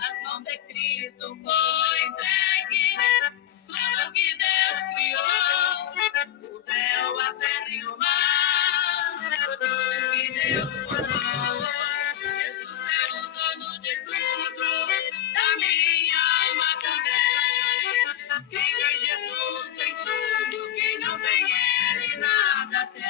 Nas mãos de Cristo foi entregue tudo que Deus criou, o céu, a terra e o mar, tudo que Deus formou. Jesus é o dono de tudo, da minha alma também. Quem tem Jesus tem tudo, quem não tem Ele nada tem.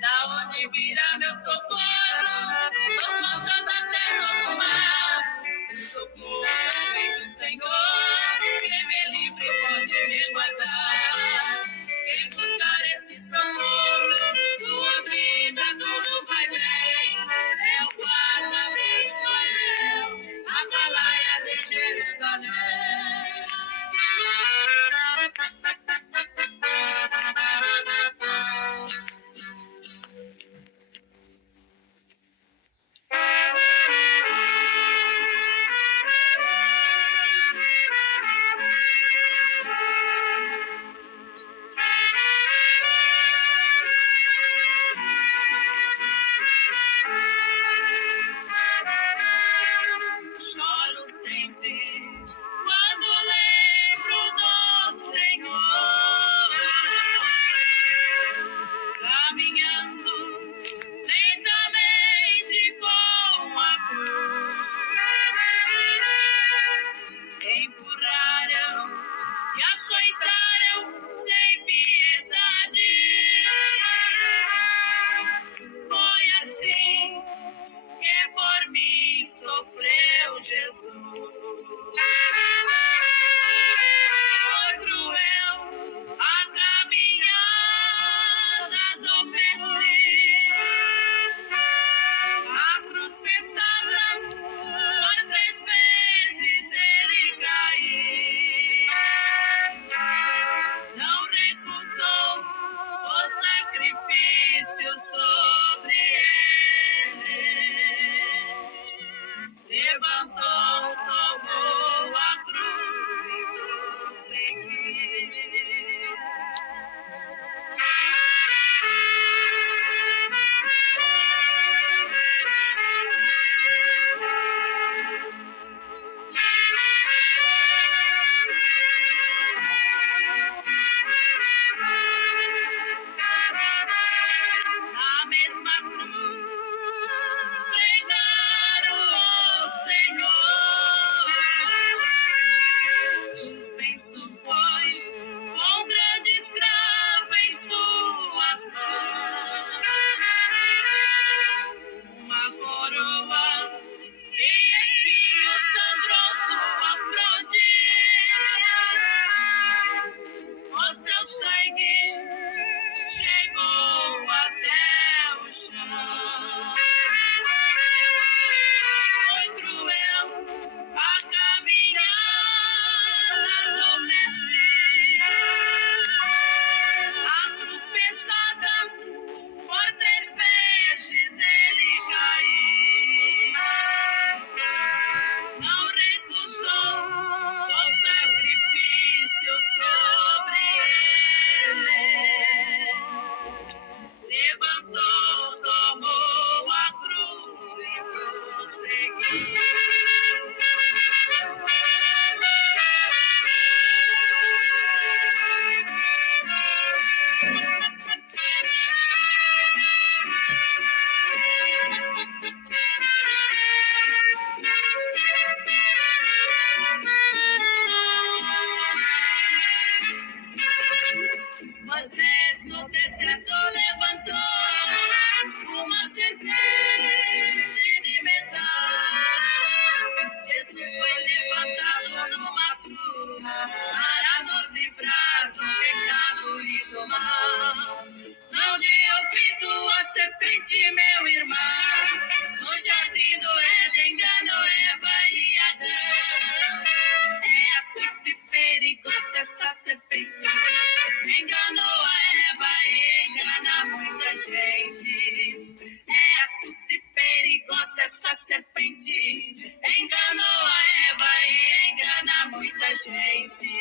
Da onde virá meu socorro? Dos montes da terra ou do mar? O socorro vem do Senhor, quem me livre pode me guardar. Quem buscar este socorro, sua vida tudo vai bem. É o guarda de Israel, a atalaia de Jerusalém. Choro sempre quando lembro do Senhor, caminhando lentamente com a cruz. Empurraram e açoitaram sem piedade. Foi assim que por mim sofreu Jesus. Foi cruel a caminhada do Mestre, a cruz pesada, por 3 vezes ele caiu. Não recusou o sacrifício sobre ele. Levantou, tomou a cruz e prosseguiu. Na mesma cruz pregaram o Senhor. Suspenso foi com grande escravo em suas mãos. Uma coroa de espinhos sangrou sua fronte. O seu sangue chegou até o chão. Foi cruel a caminhada do Mestre, a cruz pesada, por 3 vezes ele caiu. Não recusou o sacrifício sobre ele. Levantou, tomou a cruz e prosseguiu. Moisés no deserto levantou uma serpente de metal. enganou Eva e Adão. É astuta e perigosa essa serpente. Enganou a Eva e engana muita gente. É astuta e perigosa essa serpente. Enganou a Eva e engana muita gente.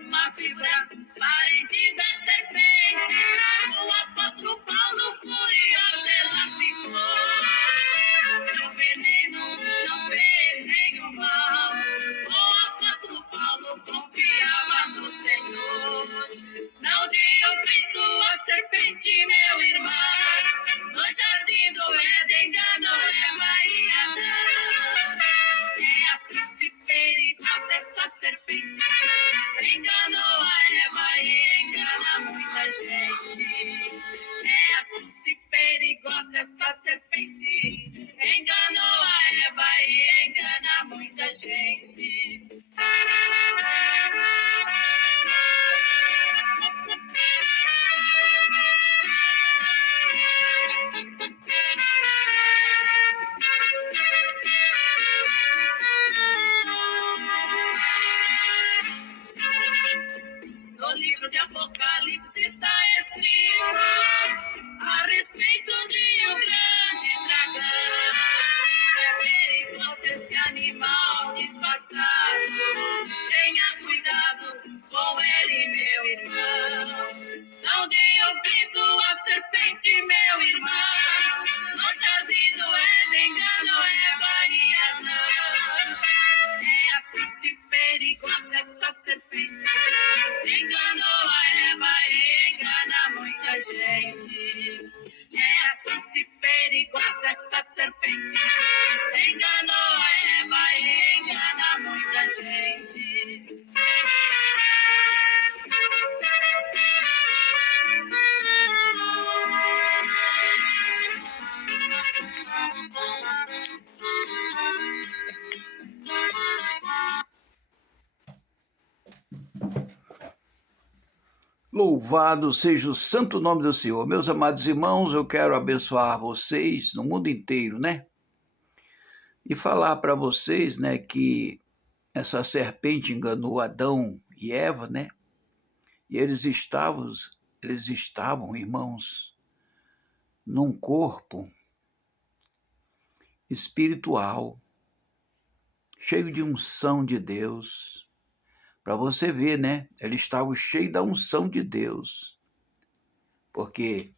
Uma fibra parede da serpente. O apóstolo Paulo furioso ela ficou. Seu veneno não fez nenhum mal. O apóstolo Paulo confiava no Senhor. Não deu grito à serpente, meu irmão. No jardim do Éden enganou Eva e Adão. É astuta e perigosa essa serpente. Enganou a Eva e engana muita gente. É astuta e perigosa essa serpente. Enganou a Eva e engana muita gente. No livro de Apocalipse está escrito a respeito de um grande dragão. É perigoso esse animal disfarçado. Tenha cuidado com ele, meu irmão. Não dê ouvido à serpente, meu irmão. No jardim do Éden enganou Eva e Adão. É astuta e perigosa essa serpente. Enganou a Eva e engana muita gente. É astuta e perigosa essa serpente. Enganou a Eva e engana muita gente. Louvado seja o santo nome do Senhor. Meus amados irmãos, eu quero abençoar vocês no mundo inteiro, né? E falar para vocês, né, que essa serpente enganou Adão e Eva, né? E eles estavam, irmãos, num corpo espiritual, cheio de unção de Deus. Para você ver, né? Eles estavam cheios da unção de Deus. Porque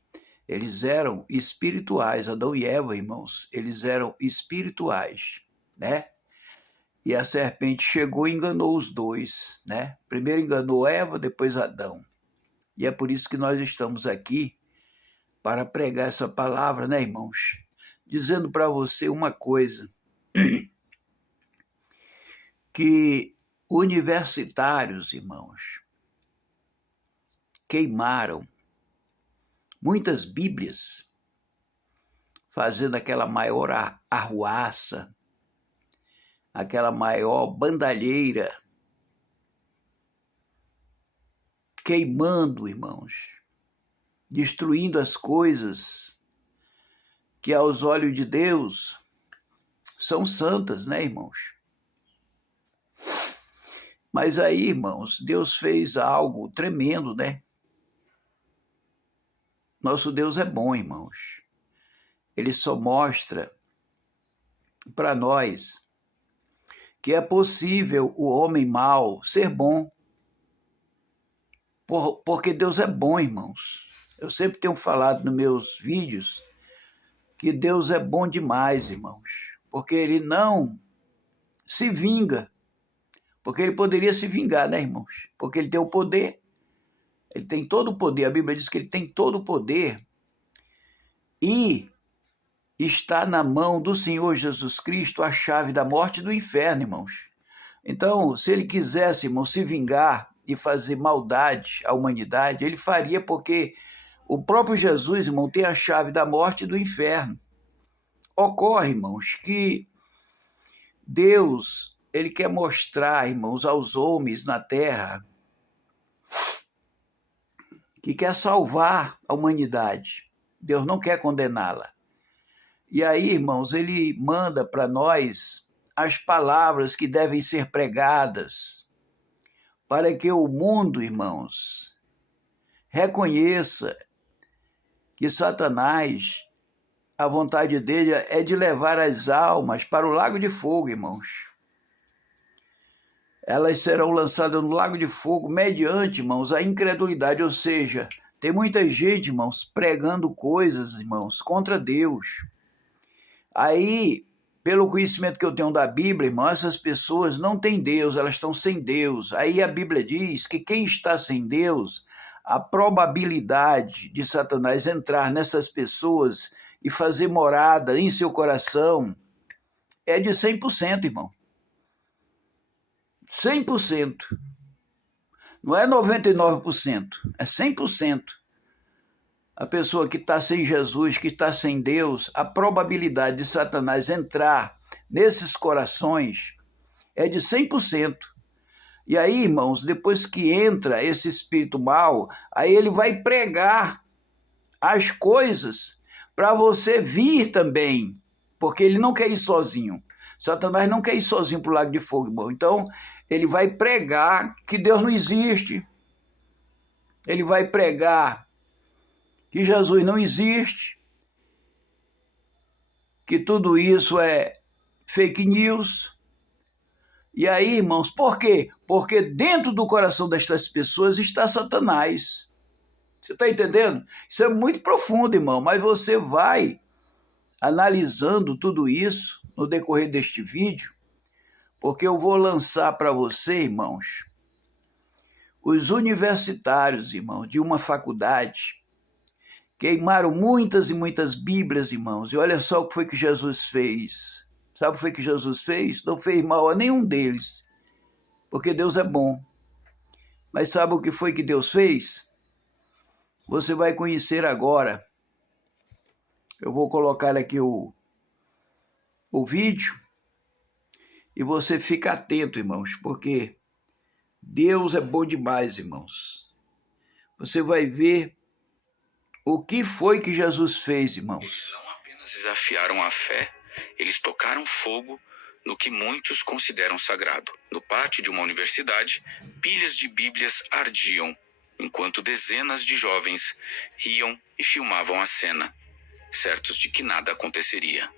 eles eram espirituais. Adão e Eva, irmãos, eles eram espirituais, né? E a serpente chegou e enganou os dois, né? Primeiro enganou Eva, depois Adão. E é por isso que nós estamos aqui para pregar essa palavra, né, irmãos? Dizendo para você uma coisa, que universitários, irmãos, queimaram muitas Bíblias, fazendo aquela maior arruaça, aquela maior bandalheira, queimando, irmãos, destruindo as coisas que aos olhos de Deus são santas, né, irmãos? Mas aí, irmãos, Deus fez algo tremendo, né? Nosso Deus é bom, irmãos. Ele só mostra para nós que é possível o homem mau ser bom. Porque Deus é bom, irmãos. Eu sempre tenho falado nos meus vídeos que Deus é bom demais, irmãos. Porque ele não se vinga. Porque ele poderia se vingar, né, irmãos? Porque ele tem o poder. Ele tem todo o poder. A Bíblia diz que ele tem todo o poder. E está na mão do Senhor Jesus Cristo a chave da morte e do inferno, irmãos. Então, se ele quisesse, irmãos, se vingar e fazer maldade à humanidade, ele faria, porque o próprio Jesus, irmão, tem a chave da morte e do inferno. Ocorre, irmãos, que Deus, ele quer mostrar, irmãos, aos homens na terra que quer salvar a humanidade. Deus não quer condená-la. E aí, irmãos, ele manda para nós as palavras que devem ser pregadas para que o mundo, irmãos, reconheça que Satanás, a vontade dele é de levar as almas para o lago de fogo, irmãos. Elas serão lançadas no lago de fogo mediante, irmãos, a incredulidade, ou seja, tem muita gente, irmãos, pregando coisas, irmãos, contra Deus. Aí, pelo conhecimento que eu tenho da Bíblia, irmão, essas pessoas não têm Deus, elas estão sem Deus. Aí a Bíblia diz que quem está sem Deus, a probabilidade de Satanás entrar nessas pessoas e fazer morada em seu coração é de 100%, irmão. 100%. Não é 99%, é 100%. A pessoa que está sem Jesus, que está sem Deus, a probabilidade de Satanás entrar nesses corações é de 100%. E aí, irmãos, depois que entra esse espírito mau, aí ele vai pregar as coisas para você vir também, porque ele não quer ir sozinho. Satanás não quer ir sozinho para o lago de fogo, irmão. Então, ele vai pregar que Deus não existe. Ele vai pregar que Jesus não existe, que tudo isso é fake news. E aí, irmãos, por quê? Porque dentro do coração destas pessoas está Satanás. Você está entendendo? Isso é muito profundo, irmão, mas você vai analisando tudo isso no decorrer deste vídeo, porque eu vou lançar para você, irmãos, os universitários, irmão, de uma faculdade, queimaram muitas e muitas Bíblias, irmãos, e olha só o que foi que Jesus fez. Sabe o que foi que Jesus fez? Não fez mal a nenhum deles, porque Deus é bom. Mas sabe o que foi que Deus fez? Você vai conhecer agora. Eu vou colocar aqui o vídeo e você fica atento, irmãos, porque Deus é bom demais, irmãos. Você vai ver o que foi que Jesus fez, irmãos. Eles não apenas desafiaram a fé, eles tocaram fogo no que muitos consideram sagrado. No pátio de uma universidade, pilhas de Bíblias ardiam, enquanto dezenas de jovens riam e filmavam a cena, certos de que nada aconteceria.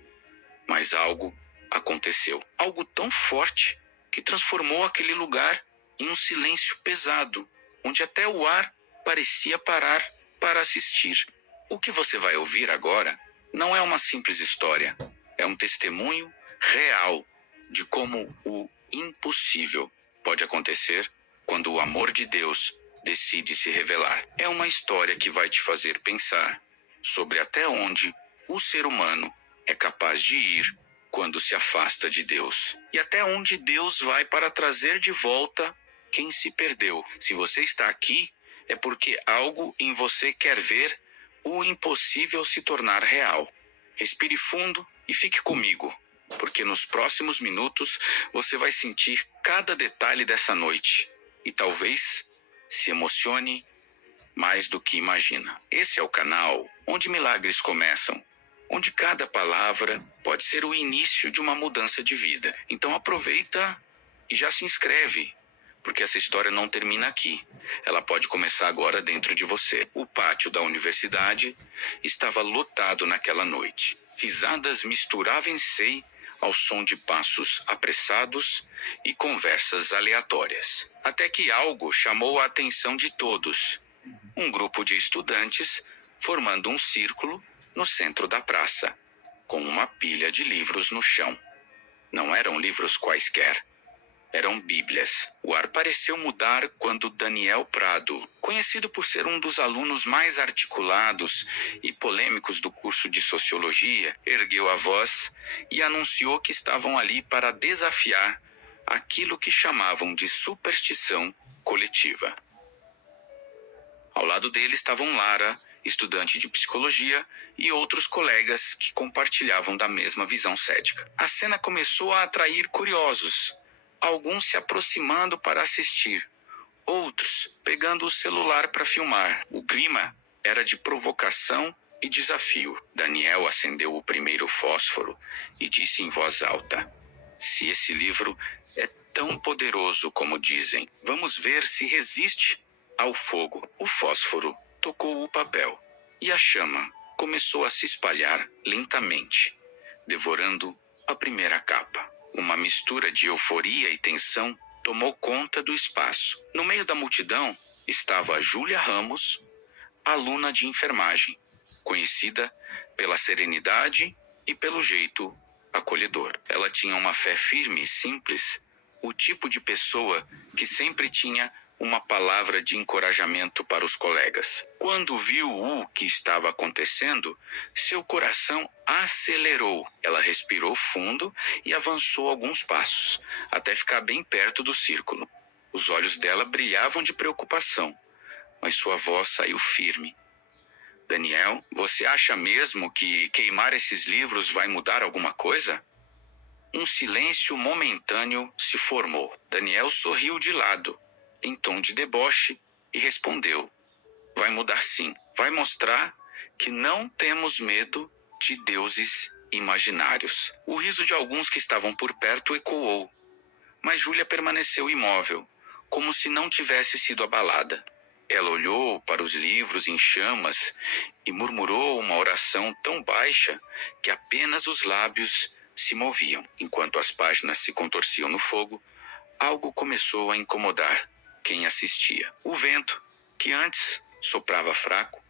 Mas algo aconteceu. Algo tão forte que transformou aquele lugar em um silêncio pesado, onde até o ar parecia parar para assistir. O que você vai ouvir agora não é uma simples história, é um testemunho real de como o impossível pode acontecer quando o amor de Deus decide se revelar. É uma história que vai te fazer pensar sobre até onde o ser humano é capaz de ir quando se afasta de Deus, e até onde Deus vai para trazer de volta quem se perdeu. Se você está aqui, é porque algo em você quer ver o impossível se tornar real. Respire fundo e fique comigo, porque nos próximos minutos você vai sentir cada detalhe dessa noite e talvez se emocione mais do que imagina. Esse é o canal onde milagres começam, onde cada palavra pode ser o início de uma mudança de vida. Então aproveita e já se inscreve, porque essa história não termina aqui. Ela pode começar agora dentro de você. O pátio da universidade estava lotado naquela noite. Risadas misturavam-se ao som de passos apressados e conversas aleatórias. Até que algo chamou a atenção de todos. Um grupo de estudantes formando um círculo no centro da praça, com uma pilha de livros no chão. Não eram livros quaisquer. Eram Bíblias. O ar pareceu mudar quando Daniel Prado, conhecido por ser um dos alunos mais articulados e polêmicos do curso de Sociologia, ergueu a voz e anunciou que estavam ali para desafiar aquilo que chamavam de superstição coletiva. Ao lado dele estavam Lara estudante de psicologia, e outros colegas que compartilhavam da mesma visão cética. A cena começou a atrair curiosos, alguns se aproximando para assistir, outros pegando o celular para filmar. O clima era de provocação e desafio. Daniel acendeu o primeiro fósforo e disse em voz alta: "Se esse livro é tão poderoso como dizem, vamos ver se resiste ao fogo." O fósforo tocou o papel e a chama começou a se espalhar lentamente, devorando a primeira capa. Uma mistura de euforia e tensão tomou conta do espaço. No meio da multidão estava Júlia Ramos, aluna de enfermagem, conhecida pela serenidade e pelo jeito acolhedor. Ela tinha uma fé firme e simples, o tipo de pessoa que sempre tinha uma palavra de encorajamento para os colegas. Quando viu o que estava acontecendo, seu coração acelerou. Ela respirou fundo e avançou alguns passos, até ficar bem perto do círculo. Os olhos dela brilhavam de preocupação, mas sua voz saiu firme. "Daniel, você acha mesmo que queimar esses livros vai mudar alguma coisa?" Um silêncio momentâneo se formou. Daniel sorriu de lado, em tom de deboche, e respondeu: "Vai mudar sim. Vai mostrar que não temos medo de deuses imaginários." O riso de alguns que estavam por perto ecoou, mas Júlia permaneceu imóvel, como se não tivesse sido abalada. Ela olhou para os livros em chamas e murmurou uma oração tão baixa que apenas os lábios se moviam. Enquanto as páginas se contorciam no fogo, algo começou a incomodar quem assistia. O vento, que antes soprava fraco,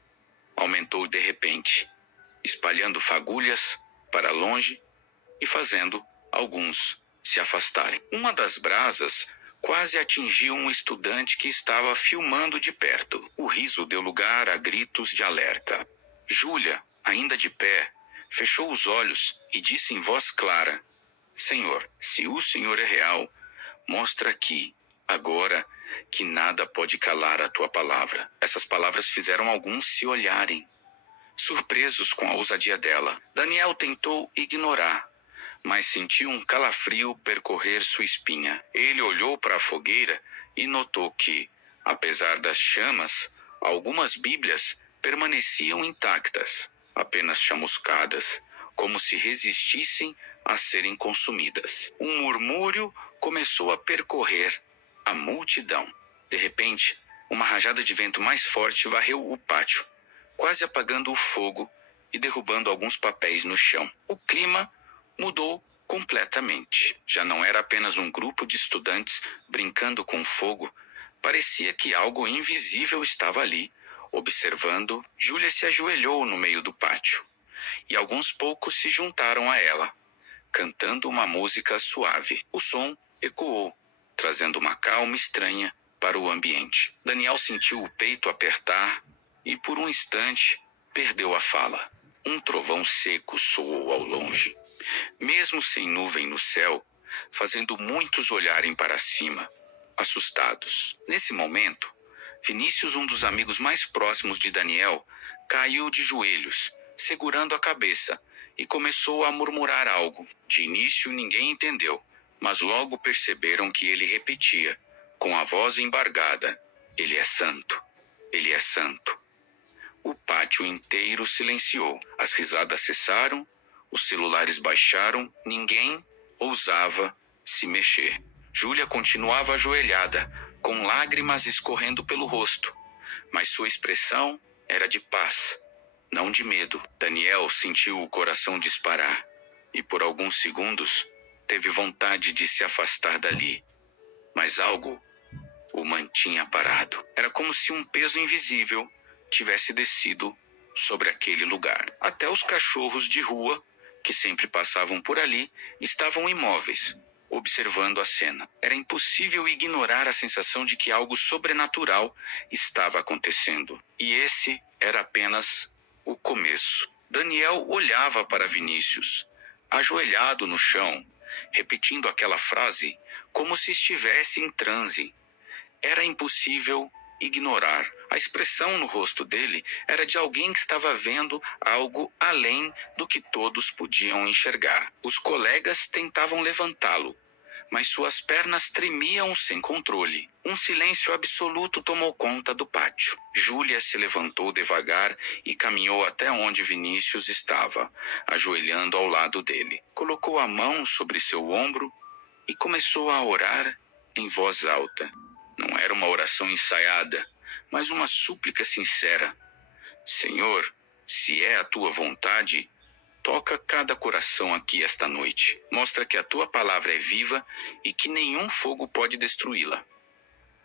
aumentou de repente, espalhando fagulhas para longe e fazendo alguns se afastarem. Uma das brasas quase atingiu um estudante que estava filmando de perto. O riso deu lugar a gritos de alerta. Júlia, ainda de pé, fechou os olhos e disse em voz clara: "Senhor, se o Senhor é real, mostra aqui, agora, que nada pode calar a tua palavra." Essas palavras fizeram alguns se olharem, surpresos com a ousadia dela. Daniel tentou ignorar, mas sentiu um calafrio percorrer sua espinha. Ele olhou para a fogueira e notou que, apesar das chamas, algumas bíblias permaneciam intactas, apenas chamuscadas, como se resistissem a serem consumidas. Um murmúrio começou a percorrer a multidão. De repente, uma rajada de vento mais forte varreu o pátio, quase apagando o fogo e derrubando alguns papéis no chão. O clima mudou completamente. Já não era apenas um grupo de estudantes brincando com fogo. Parecia que algo invisível estava ali, observando. Júlia se ajoelhou no meio do pátio, e alguns poucos se juntaram a ela, cantando uma música suave. O som ecoou, trazendo uma calma estranha para o ambiente. Daniel sentiu o peito apertar e, por um instante, perdeu a fala. Um trovão seco soou ao longe, mesmo sem nuvem no céu, fazendo muitos olharem para cima, assustados. Nesse momento, Vinícius, um dos amigos mais próximos de Daniel, caiu de joelhos, segurando a cabeça, e começou a murmurar algo. De início ninguém entendeu, mas logo perceberam que ele repetia, com a voz embargada: "Ele é santo, ele é santo." O pátio inteiro silenciou. As risadas cessaram, os celulares baixaram, ninguém ousava se mexer. Júlia continuava ajoelhada, com lágrimas escorrendo pelo rosto, mas sua expressão era de paz, não de medo. Daniel sentiu o coração disparar e, por alguns segundos, teve vontade de se afastar dali, mas algo o mantinha parado. Era como se um peso invisível tivesse descido sobre aquele lugar. Até os cachorros de rua, que sempre passavam por ali, estavam imóveis, observando a cena. Era impossível ignorar a sensação de que algo sobrenatural estava acontecendo. E esse era apenas o começo. Daniel olhava para Vinícius, ajoelhado no chão, repetindo aquela frase como se estivesse em transe. Era impossível ignorar. A expressão no rosto dele era de alguém que estava vendo algo além do que todos podiam enxergar. Os colegas tentavam levantá-lo, mas suas pernas tremiam sem controle. Um silêncio absoluto tomou conta do pátio. Júlia se levantou devagar e caminhou até onde Vinícius estava, ajoelhando ao lado dele. Colocou a mão sobre seu ombro e começou a orar em voz alta. Não era uma oração ensaiada, mas uma súplica sincera. Senhor, se é a tua vontade, toca cada coração aqui esta noite. Mostra que a tua palavra é viva e que nenhum fogo pode destruí-la.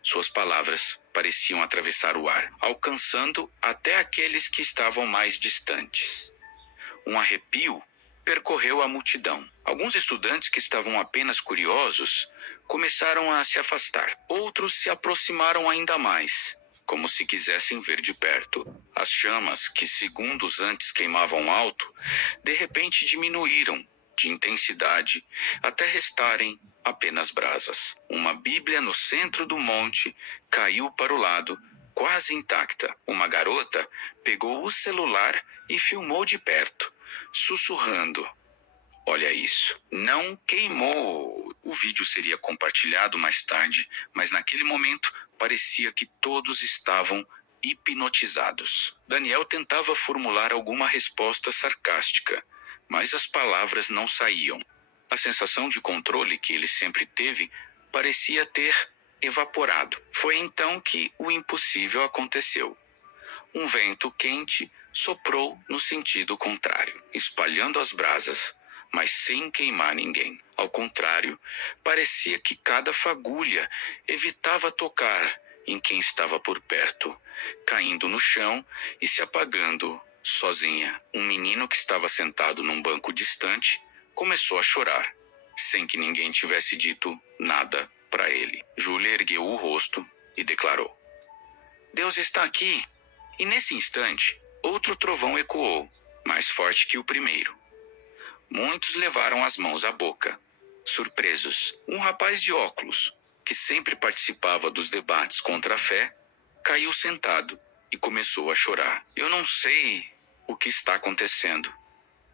Suas palavras pareciam atravessar o ar, alcançando até aqueles que estavam mais distantes. Um arrepio percorreu a multidão. Alguns estudantes que estavam apenas curiosos começaram a se afastar. Outros se aproximaram ainda mais, como se quisessem ver de perto. As chamas, que segundos antes queimavam alto, de repente diminuíram de intensidade até restarem apenas brasas. Uma Bíblia no centro do monte caiu para o lado, quase intacta. Uma garota pegou o celular e filmou de perto, sussurrando: "Olha isso." Não queimou. O vídeo seria compartilhado mais tarde, mas naquele momento parecia que todos estavam hipnotizados. Daniel tentava formular alguma resposta sarcástica, mas as palavras não saíam. A sensação de controle que ele sempre teve parecia ter evaporado. Foi então que o impossível aconteceu. Um vento quente soprou no sentido contrário, espalhando as brasas, mas sem queimar ninguém. Ao contrário, parecia que cada fagulha evitava tocar em quem estava por perto, caindo no chão e se apagando sozinha. Um menino que estava sentado num banco distante começou a chorar, sem que ninguém tivesse dito nada para ele. Júlia ergueu o rosto e declarou: "Deus está aqui." E nesse instante, outro trovão ecoou, mais forte que o primeiro. Muitos levaram as mãos à boca, surpresos. Um rapaz de óculos, que sempre participava dos debates contra a fé, caiu sentado e começou a chorar. "Eu não sei o que está acontecendo,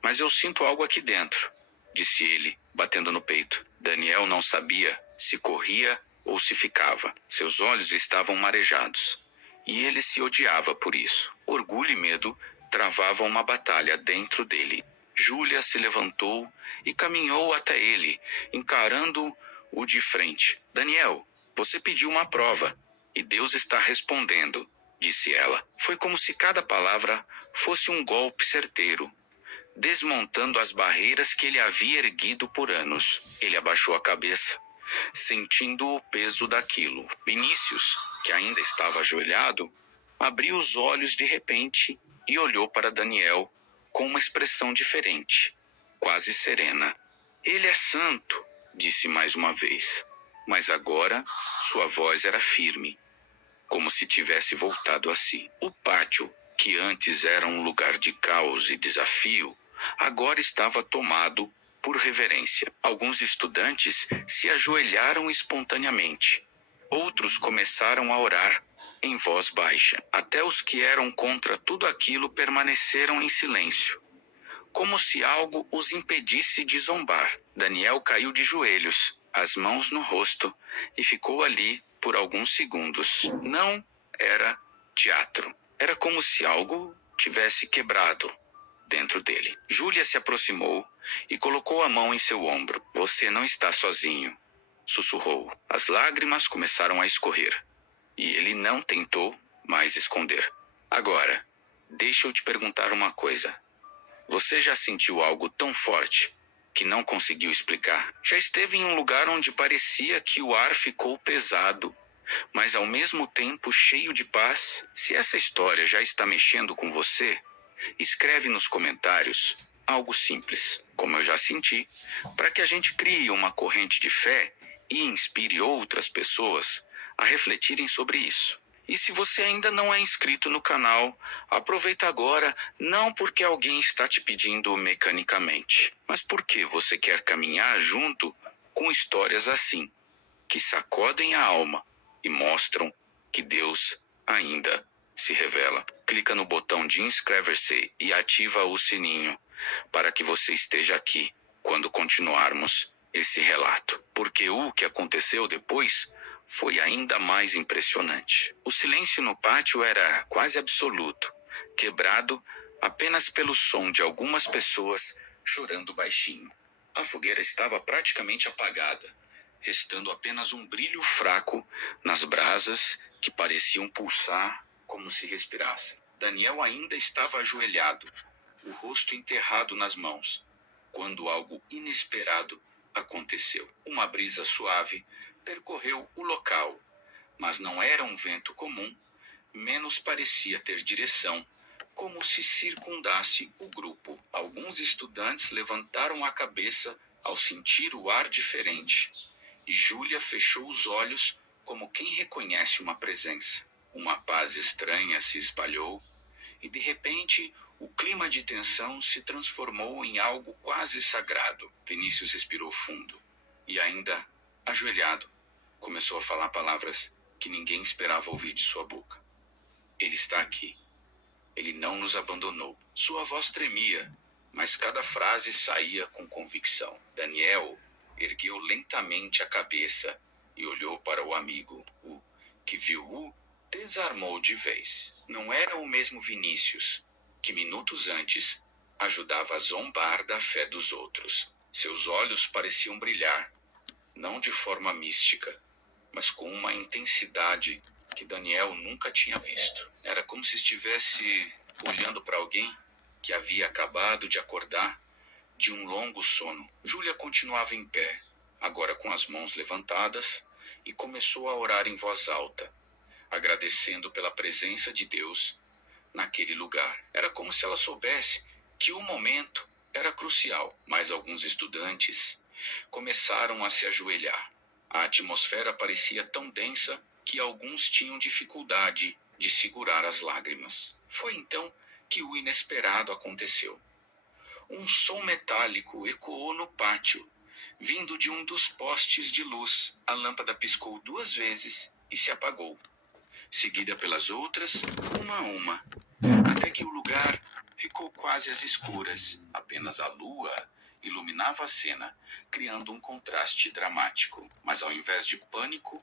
mas eu sinto algo aqui dentro", disse ele, batendo no peito. Daniel não sabia se corria ou se ficava. Seus olhos estavam marejados, e ele se odiava por isso. Orgulho e medo travavam uma batalha dentro dele. Júlia se levantou e caminhou até ele, encarando-o de frente. "Daniel, você pediu uma prova, e Deus está respondendo", disse ela. Foi como se cada palavra fosse um golpe certeiro, desmontando as barreiras que ele havia erguido por anos. Ele abaixou a cabeça, sentindo o peso daquilo. Vinícius, que ainda estava ajoelhado, abriu os olhos de repente e olhou para Daniel com uma expressão diferente, quase serena. "Ele é santo", disse mais uma vez, mas agora sua voz era firme, como se tivesse voltado a si. O pátio, que antes era um lugar de caos e desafio, agora estava tomado por reverência. Alguns estudantes se ajoelharam espontaneamente. Outros começaram a orar em voz baixa. Até os que eram contra tudo aquilo permaneceram em silêncio, como se algo os impedisse de zombar. Daniel caiu de joelhos, as mãos no rosto, e ficou ali por alguns segundos. Não era teatro. Era como se algo tivesse quebrado dentro dele. Júlia se aproximou e colocou a mão em seu ombro. "Você não está sozinho", sussurrou. As lágrimas começaram a escorrer, e ele não tentou mais esconder. "Agora, deixa eu te perguntar uma coisa. Você já sentiu algo tão forte que não conseguiu explicar? Já esteve em um lugar onde parecia que o ar ficou pesado, mas ao mesmo tempo cheio de paz? Se essa história já está mexendo com você, escreve nos comentários algo simples, como eu já senti, para que a gente crie uma corrente de fé e inspire outras pessoas a refletirem sobre isso. E se você ainda não é inscrito no canal, aproveita agora, não porque alguém está te pedindo mecanicamente, mas porque você quer caminhar junto com histórias assim, que sacodem a alma e mostram que Deus ainda se revela. Clica no botão de inscrever-se e ativa o sininho para que você esteja aqui quando continuarmos esse relato. Porque o que aconteceu depois foi ainda mais impressionante. O silêncio no pátio era quase absoluto, quebrado apenas pelo som de algumas pessoas chorando baixinho. A fogueira estava praticamente apagada, restando apenas um brilho fraco nas brasas que pareciam pulsar como se respirassem. Daniel ainda estava ajoelhado, o rosto enterrado nas mãos, quando algo inesperado aconteceu. Uma brisa suave percorreu o local, mas não era um vento comum, menos parecia ter direção, como se circundasse o grupo. Alguns estudantes levantaram a cabeça ao sentir o ar diferente, e Júlia fechou os olhos como quem reconhece uma presença. Uma paz estranha se espalhou, e de repente o clima de tensão se transformou em algo quase sagrado. Vinícius respirou fundo, e ainda, ajoelhado, começou a falar palavras que ninguém esperava ouvir de sua boca. Ele está aqui. Ele não nos abandonou. Sua voz tremia, mas cada frase saía com convicção. Daniel ergueu lentamente a cabeça e olhou para o amigo. O que viu-o desarmou de vez. Não era o mesmo Vinícius que minutos antes ajudava a zombar da fé dos outros. Seus olhos pareciam brilhar, não de forma mística, mas com uma intensidade que Daniel nunca tinha visto. Era como se estivesse olhando para alguém que havia acabado de acordar de um longo sono. Júlia continuava em pé, agora com as mãos levantadas, e começou a orar em voz alta, agradecendo pela presença de Deus naquele lugar. Era como se ela soubesse que o momento era crucial, mas alguns estudantes começaram a se ajoelhar. A atmosfera parecia tão densa que alguns tinham dificuldade de segurar as lágrimas. Foi então que o inesperado aconteceu. Um som metálico ecoou no pátio, vindo de um dos postes de luz. A lâmpada piscou 2 vezes e se apagou, seguida pelas outras, uma a uma, até que o lugar ficou quase às escuras. Apenas a lua iluminava a cena, criando um contraste dramático. Mas ao invés de pânico,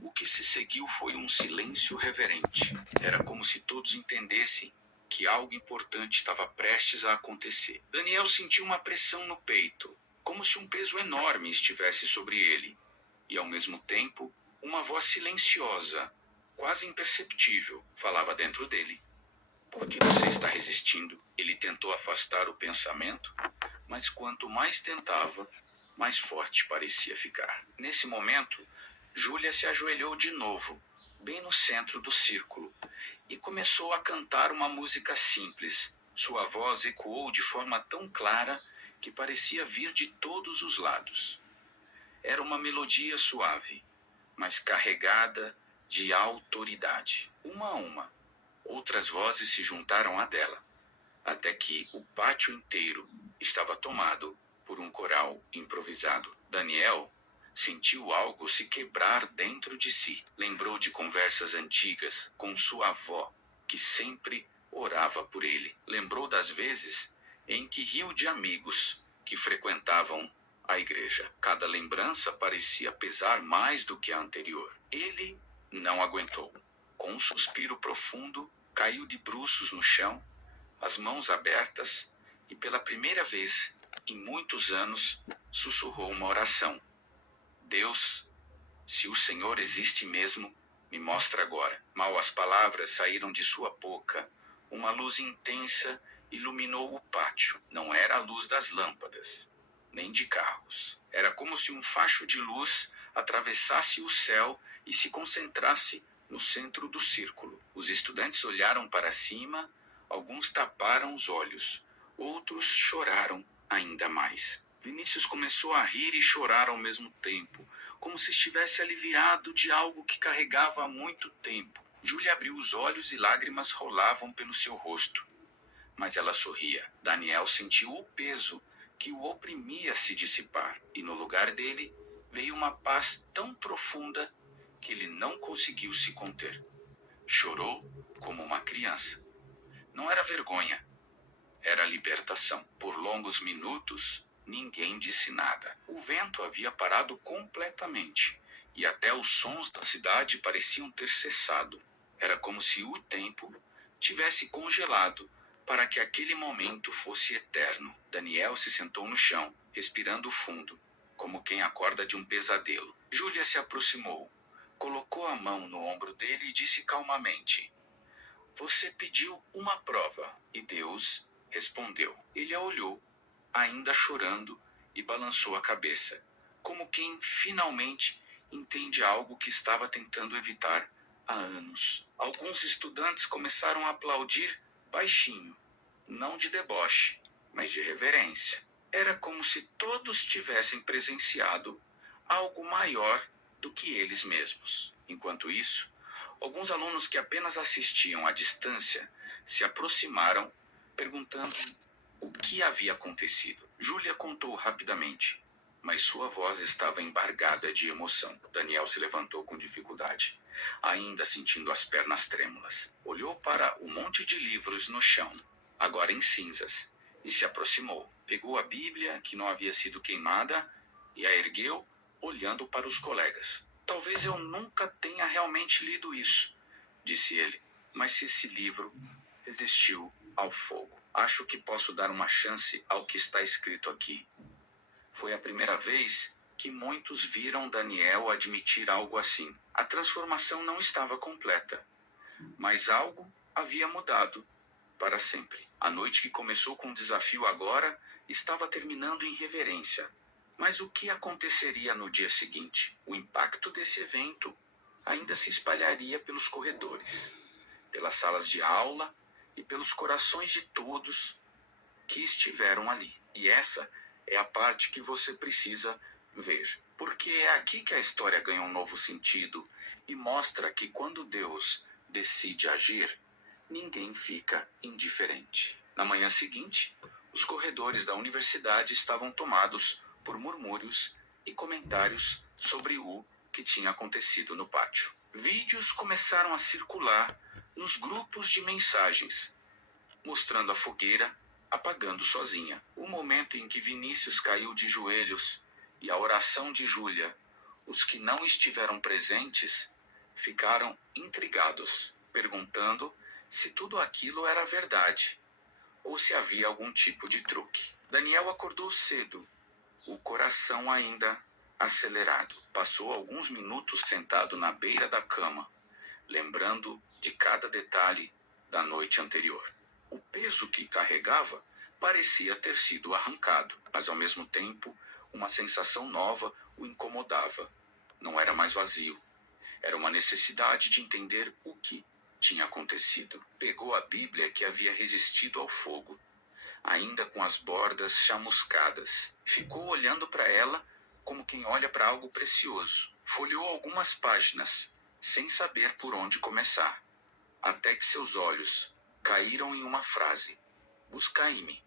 o que se seguiu foi um silêncio reverente. Era como se todos entendessem que algo importante estava prestes a acontecer. Daniel sentiu uma pressão no peito, como se um peso enorme estivesse sobre ele, e ao mesmo tempo, uma voz silenciosa, quase imperceptível, falava dentro dele. Por que você está resistindo? Ele tentou afastar o pensamento, mas quanto mais tentava, mais forte parecia ficar. Nesse momento, Júlia se ajoelhou de novo, bem no centro do círculo, e começou a cantar uma música simples. Sua voz ecoou de forma tão clara que parecia vir de todos os lados. Era uma melodia suave, mas carregada de autoridade. Uma a uma, outras vozes se juntaram à dela, até que o pátio inteiro estava tomado por um coral improvisado. Daniel sentiu algo se quebrar dentro de si. Lembrou de conversas antigas com sua avó, que sempre orava por ele. Lembrou das vezes em que riu de amigos que frequentavam a igreja. Cada lembrança parecia pesar mais do que a anterior. Ele não aguentou. Com um suspiro profundo, caiu de bruços no chão, as mãos abertas, e pela primeira vez em muitos anos sussurrou uma oração. Deus, se o Senhor existe mesmo, me mostra agora. Mal as palavras saíram de sua boca, uma luz intensa iluminou o pátio. Não era a luz das lâmpadas, nem de carros. Era como se um facho de luz atravessasse o céu e se concentrasse no centro do círculo. Os estudantes olharam para cima, alguns taparam os olhos, outros choraram ainda mais. Vinícius começou a rir e chorar ao mesmo tempo, como se estivesse aliviado de algo que carregava há muito tempo. Júlia abriu os olhos e lágrimas rolavam pelo seu rosto, mas ela sorria. Daniel sentiu o peso que o oprimia se dissipar, e no lugar dele veio uma paz tão profunda que ele não conseguiu se conter. Chorou como uma criança. Não era vergonha, era libertação. Por longos minutos, ninguém disse nada. O vento havia parado completamente, e até os sons da cidade pareciam ter cessado. Era como se o tempo tivesse congelado para que aquele momento fosse eterno. Daniel se sentou no chão, respirando fundo, como quem acorda de um pesadelo. Júlia se aproximou, colocou a mão no ombro dele e disse calmamente: "Você pediu uma prova, e Deus respondeu." Ele a olhou, ainda chorando, e balançou a cabeça, como quem finalmente entende algo que estava tentando evitar há anos. Alguns estudantes começaram a aplaudir baixinho, não de deboche, mas de reverência. Era como se todos tivessem presenciado algo maior do que eles mesmos. Enquanto isso, alguns alunos que apenas assistiam à distância se aproximaram, perguntando o que havia acontecido. Júlia contou rapidamente, mas sua voz estava embargada de emoção. Daniel se levantou com dificuldade, ainda sentindo as pernas trêmulas. Olhou para o monte de livros no chão, agora em cinzas, e se aproximou. Pegou a Bíblia, que não havia sido queimada, e a ergueu, olhando para os colegas. "Talvez eu nunca tenha realmente lido isso", disse ele, "mas se esse livro resistiu ao fogo, acho que posso dar uma chance ao que está escrito aqui." Foi a primeira vez que muitos viram Daniel admitir algo assim. A transformação não estava completa, mas algo havia mudado para sempre. A noite que começou com um desafio agora estava terminando em reverência. Mas o que aconteceria no dia seguinte? O impacto desse evento ainda se espalharia pelos corredores, pelas salas de aula e pelos corações de todos que estiveram ali. E essa é a parte que você precisa ver, porque é aqui que a história ganha um novo sentido e mostra que quando Deus decide agir, ninguém fica indiferente. Na manhã seguinte, os corredores da universidade estavam tomados por murmúrios e comentários sobre o que tinha acontecido no pátio. Vídeos começaram a circular nos grupos de mensagens, mostrando a fogueira apagando sozinha. O momento em que Vinícius caiu de joelhos e a oração de Júlia. Os que não estiveram presentes ficaram intrigados, perguntando se tudo aquilo era verdade ou se havia algum tipo de truque. Daniel acordou cedo, o coração ainda acelerado. Passou alguns minutos sentado na beira da cama, lembrando de cada detalhe da noite anterior. O peso que carregava parecia ter sido arrancado, mas ao mesmo tempo, uma sensação nova o incomodava. Não era mais vazio. Era uma necessidade de entender o que tinha acontecido. Pegou a Bíblia que havia resistido ao fogo, ainda com as bordas chamuscadas. Ficou olhando para ela como quem olha para algo precioso. Folheou algumas páginas, sem saber por onde começar, até que seus olhos caíram em uma frase: "Buscai-me,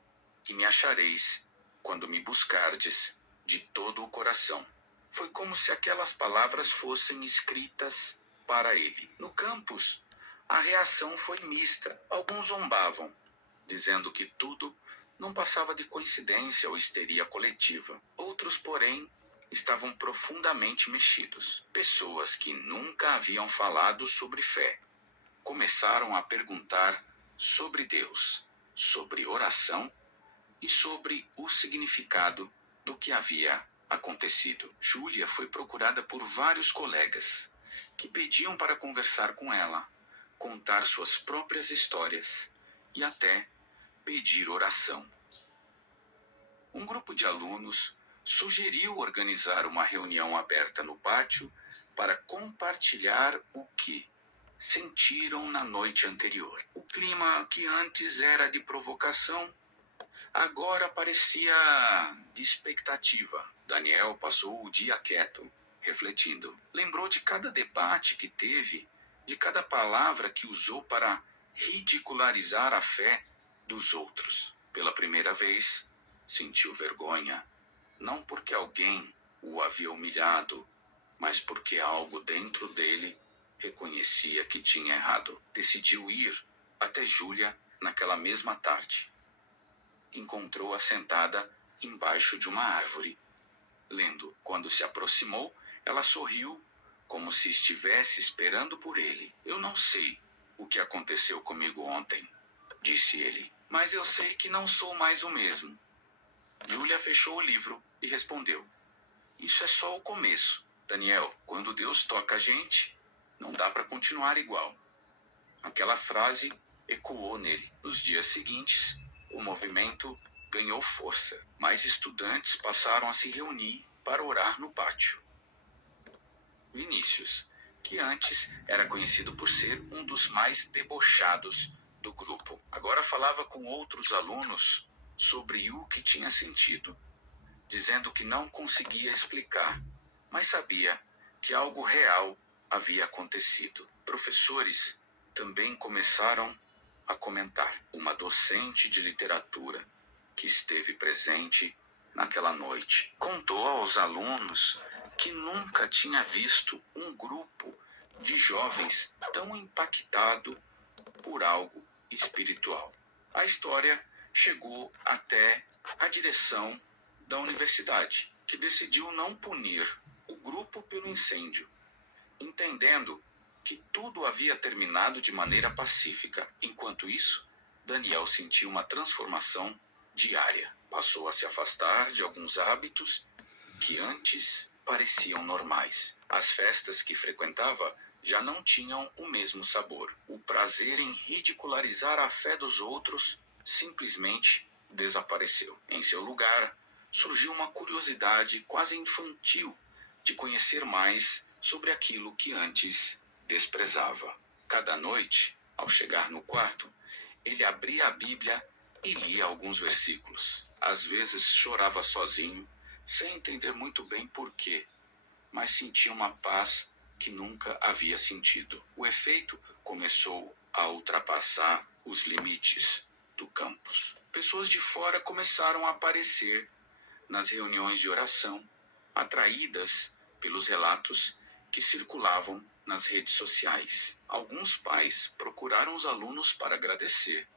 e me achareis, quando me buscardes de todo o coração." Foi como se aquelas palavras fossem escritas para ele. No campus, a reação foi mista. Alguns zombavam, dizendo que tudo não passava de coincidência ou histeria coletiva. Outros, porém, estavam profundamente mexidos. Pessoas que nunca haviam falado sobre fé começaram a perguntar sobre Deus, sobre oração e sobre o significado do que havia acontecido. Júlia foi procurada por vários colegas que pediam para conversar com ela, contar suas próprias histórias e até pedir oração. Um grupo de alunos sugeriu organizar uma reunião aberta no pátio para compartilhar o que sentiram na noite anterior. O clima, que antes era de provocação, agora parecia de expectativa. Daniel passou o dia quieto, refletindo. Lembrou de cada debate que teve, de cada palavra que usou para ridicularizar a fé dos outros. Pela primeira vez, sentiu vergonha, não porque alguém o havia humilhado, mas porque algo dentro dele reconhecia que tinha errado. Decidiu ir até Júlia naquela mesma tarde. Encontrou-a sentada embaixo de uma árvore, lendo. Quando se aproximou, ela sorriu, como se estivesse esperando por ele. Eu não sei o que aconteceu comigo ontem, disse ele, mas eu sei que não sou mais o mesmo. Júlia fechou o livro e respondeu: isso é só o começo. Daniel, quando Deus toca a gente, não dá para continuar igual. Aquela frase ecoou nele. Nos dias seguintes, o movimento ganhou força. Mais estudantes passaram a se reunir para orar no pátio. Vinícius, que antes era conhecido por ser um dos mais debochados do grupo, agora falava com outros alunos sobre o que tinha sentido, dizendo que não conseguia explicar, mas sabia que algo real havia acontecido. Professores também começaram a comentar. Uma docente de literatura que esteve presente naquela noite contou aos alunos que nunca tinha visto um grupo de jovens tão impactado por algo espiritual. A história chegou até a direção da universidade, que decidiu não punir o grupo pelo incêndio, entendendo que tudo havia terminado de maneira pacífica. Enquanto isso, Daniel sentiu uma transformação diária. Passou a se afastar de alguns hábitos que antes pareciam normais. As festas que frequentava já não tinham o mesmo sabor. O prazer em ridicularizar a fé dos outros simplesmente desapareceu. Em seu lugar, surgiu uma curiosidade quase infantil de conhecer mais sobre aquilo que antes desprezava. Cada noite, ao chegar no quarto, ele abria a Bíblia e lia alguns versículos. Às vezes chorava sozinho, sem entender muito bem por quê, mas sentia uma paz que nunca havia sentido. O efeito começou a ultrapassar os limites do campus. Pessoas de fora começaram a aparecer nas reuniões de oração, atraídas pelos relatos que circulavam nas redes sociais. Alguns pais procuraram os alunos para agradecer,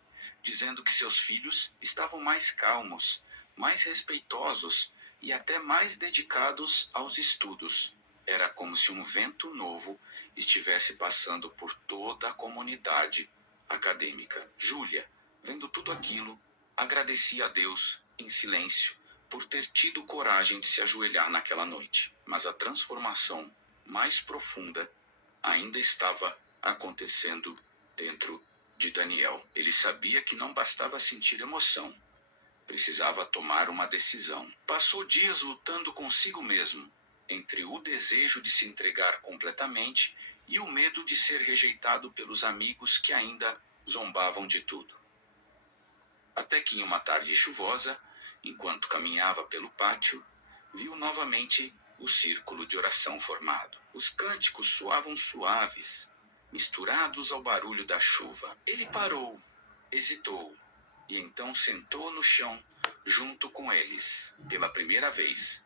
dizendo que seus filhos estavam mais calmos, mais respeitosos e até mais dedicados aos estudos. Era como se um vento novo estivesse passando por toda a comunidade acadêmica. Júlia, vendo tudo aquilo, agradecia a Deus em silêncio por ter tido coragem de se ajoelhar naquela noite. Mas a transformação mais profunda ainda estava acontecendo dentro de Daniel. Ele sabia que não bastava sentir emoção, precisava tomar uma decisão. Passou dias lutando consigo mesmo, entre o desejo de se entregar completamente e o medo de ser rejeitado pelos amigos que ainda zombavam de tudo. Até que em uma tarde chuvosa, enquanto caminhava pelo pátio, viu novamente o círculo de oração formado. Os cânticos soavam suaves, misturados ao barulho da chuva. Ele parou, hesitou, e então sentou no chão junto com eles. Pela primeira vez,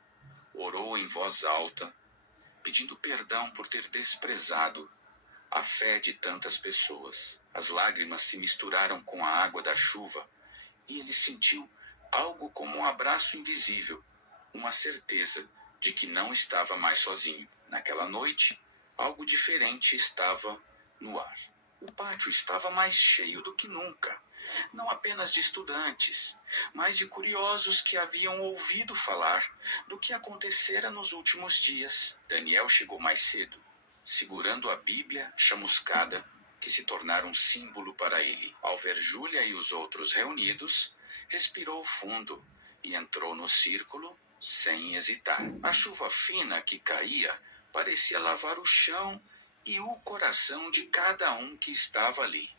orou em voz alta, pedindo perdão por ter desprezado a fé de tantas pessoas. As lágrimas se misturaram com a água da chuva, e ele sentiu algo como um abraço invisível, uma certeza de que não estava mais sozinho. Naquela noite, algo diferente estava no ar. O pátio estava mais cheio do que nunca, não apenas de estudantes, mas de curiosos que haviam ouvido falar do que acontecera nos últimos dias. Daniel chegou mais cedo, segurando a Bíblia chamuscada, que se tornara um símbolo para ele. Ao ver Júlia e os outros reunidos, respirou fundo e entrou no círculo sem hesitar. A chuva fina que caía parecia lavar o chão e o coração de cada um que estava ali.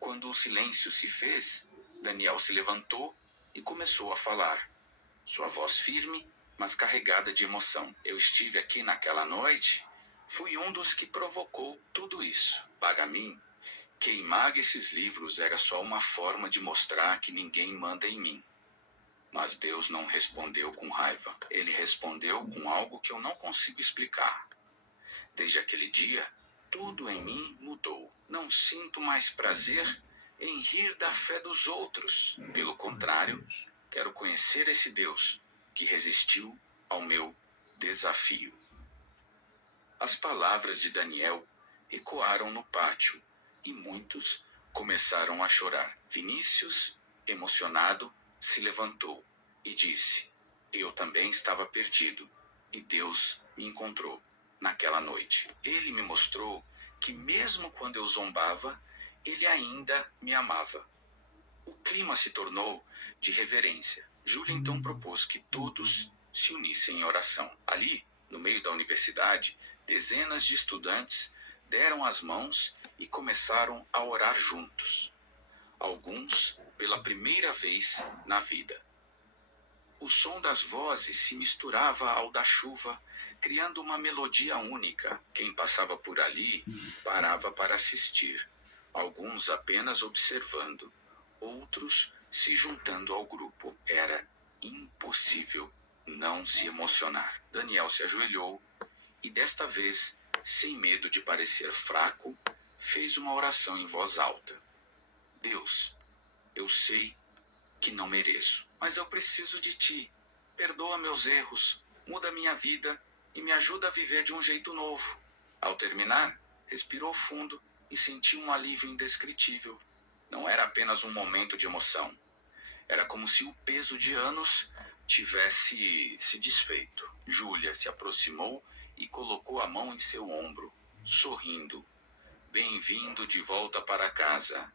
Quando o silêncio se fez, Daniel se levantou e começou a falar. Sua voz firme, mas carregada de emoção. Eu estive aqui naquela noite. Fui um dos que provocou tudo isso. Para mim, queimar esses livros era só uma forma de mostrar que ninguém manda em mim. Mas Deus não respondeu com raiva. Ele respondeu com algo que eu não consigo explicar. Desde aquele dia, Tudo em mim mudou. Não sinto mais prazer em rir da fé dos outros. Pelo contrário, quero conhecer esse Deus que resistiu ao meu desafio. As palavras de Daniel ecoaram no pátio e muitos começaram a chorar. Vinícius, emocionado, se levantou e disse: Eu também estava perdido e Deus me encontrou naquela noite. Ele me mostrou que mesmo quando eu zombava, ele ainda me amava. O clima se tornou de reverência. Júlia então propôs que todos se unissem em oração. Ali, no meio da universidade, dezenas de estudantes deram as mãos e começaram a orar juntos. Alguns pela primeira vez na vida. O som das vozes se misturava ao da chuva, criando uma melodia única. Quem passava por ali parava para assistir, alguns apenas observando, outros se juntando ao grupo. Era impossível não se emocionar. Daniel se ajoelhou e desta vez, sem medo de parecer fraco, fez uma oração em voz alta. Deus, eu sei que não mereço, mas eu preciso de ti. Perdoa meus erros, muda minha vida e me ajuda a viver de um jeito novo. Ao terminar, respirou fundo e sentiu um alívio indescritível. Não era apenas um momento de emoção. Era como se o peso de anos tivesse se desfeito. Júlia se aproximou e colocou a mão em seu ombro, sorrindo. Bem-vindo de volta para casa.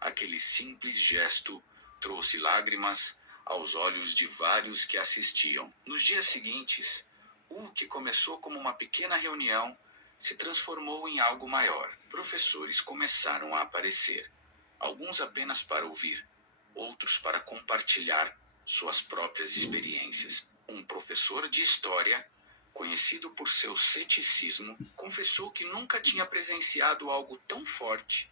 Aquele simples gesto trouxe lágrimas aos olhos de vários que assistiam. Nos dias seguintes, o que começou como uma pequena reunião se transformou em algo maior. Professores começaram a aparecer, alguns apenas para ouvir, outros para compartilhar suas próprias experiências. Um professor de história, conhecido por seu ceticismo, confessou que nunca tinha presenciado algo tão forte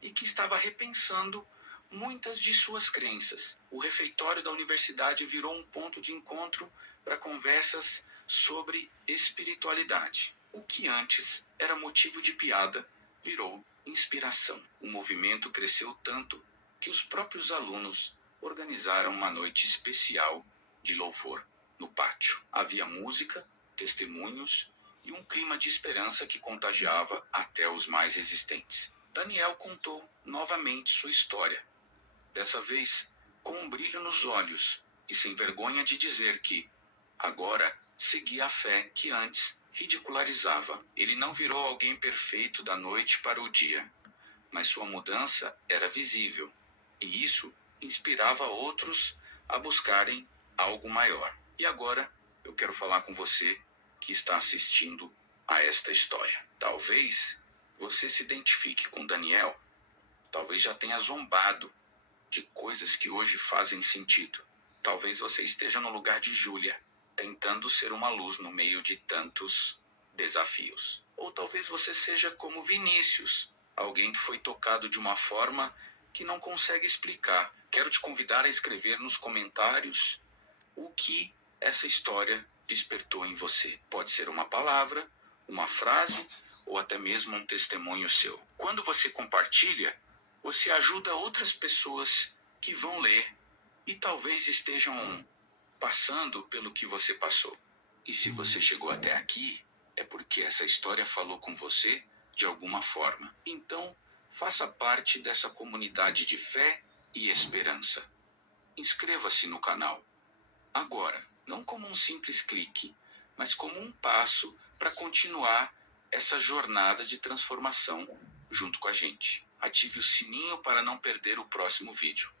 e que estava repensando muitas de suas crenças. O refeitório da universidade virou um ponto de encontro para conversas sobre espiritualidade. O que antes era motivo de piada virou inspiração. O movimento cresceu tanto que os próprios alunos organizaram uma noite especial de louvor no pátio. Havia música, testemunhos e um clima de esperança que contagiava até os mais resistentes. Daniel contou novamente sua história, dessa vez com um brilho nos olhos e sem vergonha de dizer que, agora, seguia a fé que antes ridicularizava. Ele não virou alguém perfeito da noite para o dia, mas sua mudança era visível, e isso inspirava outros a buscarem algo maior. E agora eu quero falar com você que está assistindo a esta história. Talvez você se identifique com Daniel, talvez já tenha zombado de coisas que hoje fazem sentido. Talvez você esteja no lugar de Júlia, tentando ser uma luz no meio de tantos desafios. Ou talvez você seja como Vinícius, alguém que foi tocado de uma forma que não consegue explicar. Quero te convidar a escrever nos comentários o que essa história despertou em você. Pode ser uma palavra, uma frase ou até mesmo um testemunho seu. Quando você compartilha, você ajuda outras pessoas que vão ler e talvez estejam passando pelo que você passou. E se você chegou até aqui, é porque essa história falou com você de alguma forma. Então, faça parte dessa comunidade de fé e esperança. Inscreva-se no canal agora, não como um simples clique, mas como um passo para continuar essa jornada de transformação junto com a gente. Ative o sininho para não perder o próximo vídeo,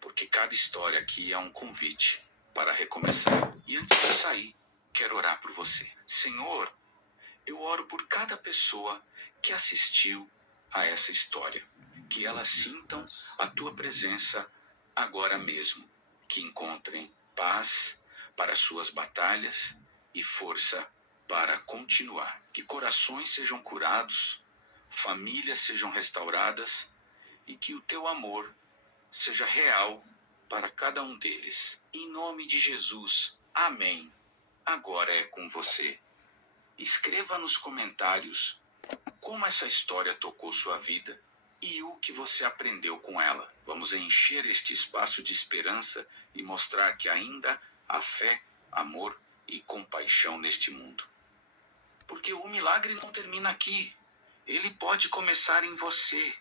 porque cada história aqui é um convite para recomeçar. E antes de sair, quero orar por você. Senhor, eu oro por cada pessoa que assistiu a essa história, que elas sintam a tua presença agora mesmo, que encontrem paz para suas batalhas e força para continuar. Que corações sejam curados, famílias sejam restauradas e que o teu amor seja real para cada um deles. Em nome de Jesus, amém. Agora é com você. Escreva nos comentários como essa história tocou sua vida e o que você aprendeu com ela. Vamos encher este espaço de esperança e mostrar que ainda há fé, amor e compaixão neste mundo. Porque o milagre não termina aqui. Ele pode começar em você.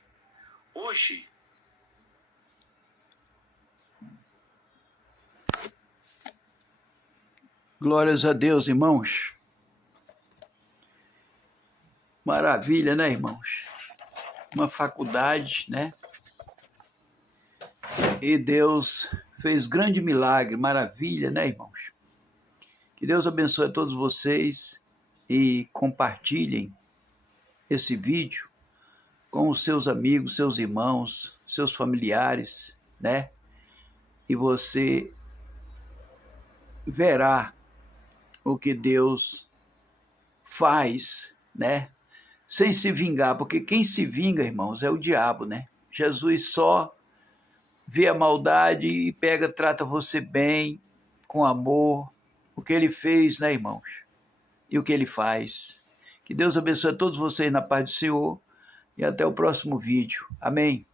Hoje. Glórias a Deus, irmãos. Maravilha, né, irmãos? Uma faculdade, né? E Deus fez grande milagre, maravilha, né, irmãos? Que Deus abençoe a todos vocês e compartilhem esse vídeo com os seus amigos, seus irmãos, seus familiares, né? E você verá o que Deus faz, né? Sem se vingar, porque quem se vinga, irmãos, é o diabo, né? Jesus só vê a maldade e trata você bem, com amor, o que ele fez, né, irmãos? E o que ele faz. Que Deus abençoe a todos vocês na paz do Senhor e até o próximo vídeo. Amém.